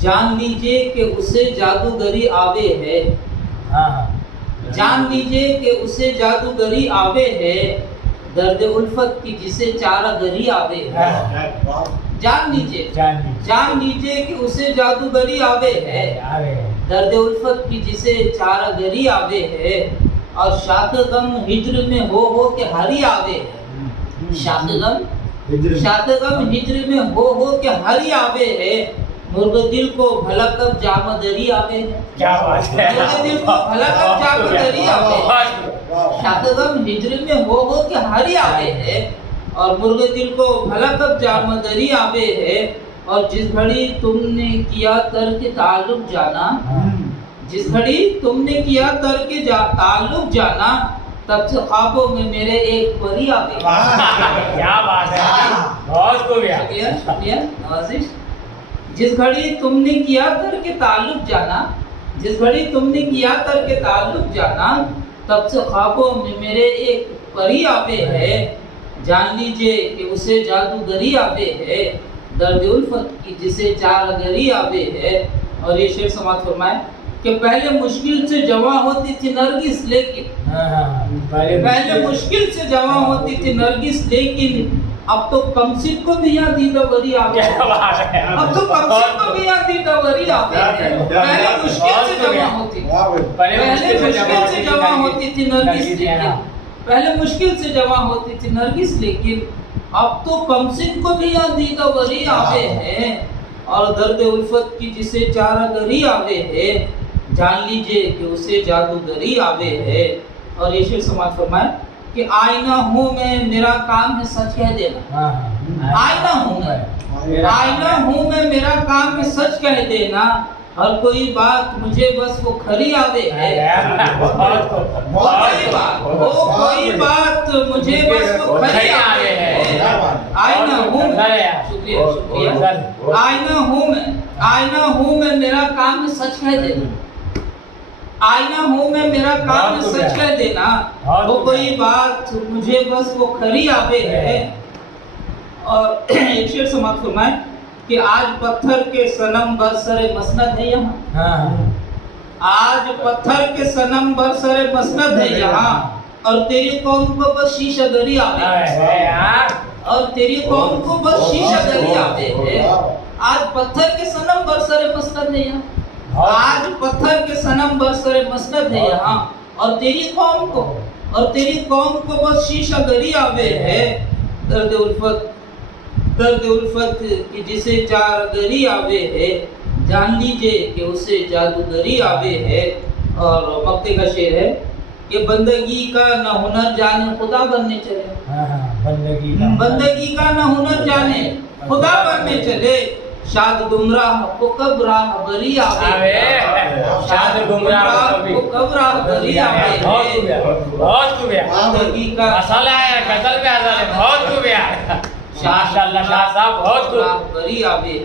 जान लीजिए कि उसे जादूगरी आवे है। जान लीजिए कि उसे जादूगरी आवे है, दर्द उल्फत की जिसे चारागरी आवे है। जान लीजिए कि उसे जादूगरी आवे है, दर्द उल्फत की जिसे चारागरी आवे है। और शाद गम हिज्र में हो के हरी आवे है। शाद गम हिज्र में हो के हरी आवे है। मुर्गे दिल को भला कब जामदरी आवे है। क्या बात है, मुर्गे दिल को भला कब जामदरी आवे है। शाद गम हिज्र में हो के हरी आवे है। और मुर्गे दिल को भला कब जामदरी आवे है। और जिस घड़ी तुमने किया तर्क ताल्लुक जाना, जिस घड़ी तुमने किया तर्क ताल्लुक जाना, तब से ख्वाबों में मेरे एक परी आवे। क्या बात है, बहुत शुक्रिया शुक्रिया नवाजिश। जिस घड़ी तुमने किया तर्क ताल्लुक जाना, जिस घड़ी तुमने किया तर्क ताल्लुक जाना, तब से ख्वाबों में मेरे एक परी आवे है। जान लीजिए कि उसे जादूगरी आवे है, दर्द उल्फत की जिसे चारागरी आवे है। और ये शेर समाप्त फरमाए कि पहले मुश्किल से जवां होती थी नरगिस, लेकिन पहले मुश्किल से जवां होती थी नरगिस, लेकिन अब तो कमसिन को भी यहाँ दीदावरी आ गया। अब तो कमसिन को भी यहाँ दीदावरी आ गया। पहले मुश्किल से जवां होती थी, पहले मुश्किल से जवां होती थी नरगिस, लेकिन पहले मुश्किल से जवां होती थी नरगिस, लेकिन अब तो कमसिन को भी यहाँ दीदावरी आवे है। और दर्द उल्फत की जिसे चारागरी आवे है, जान लीजिए कि उसे जादूगरी आवे है। और ये शेर समाप्त फरमाए कि आईना हूँ मैं, मेरा काम है सच कह देना। आईना हूँ मैं, मेरा काम है सच कह देना। हर कोई बात मुझे बस वो खरी आवे है। कोई बात मुझे बस वो खरी आवे है। आईना हूँ मैं, शुक्रिया शुक्रिया। आईना हूँ मैं, मेरा काम है सच कह देना। आईना हूँ मैं, मेरा काम है सच कह देना। वो कोई बात मुझे बस वो खरी आवे है। और एक शेर समाप्त फरमाए कि आज पत्थर के सनम बरसरे मसनद है यहाँ। आज पत्थर के सनम बरसरे मसनद है यहाँ। और तेरी कौम को बस शीशा गरी आवे, और तेरी कौम को बस शीशा गरी आवे है। आज पत्थर के सनम बरसरे मसनद है यहाँ। आज पत्थर के सनम बरसरे मसनद है यहाँ। और तेरी कौम को बस शीशा गरी आवे है। दर्द उल्फत की जिसे चारागरी आवे है, जान लीजिए कि उसे जादूगरी आवे है। और मक्ते का शेर है कि बंदगी का न हुनर जाने खुदा बनने चले। बंदगी का न हुनर जाने खुदा बनने चले। शाद गुमराह को कब राह बरी आवे। शाद गुमराह को कब राह बरी आवे। बहुत बंदगी का मसाला है, गजल में बहुत माशाअल्लाह शाह साहब, बहुत बरी आवे है।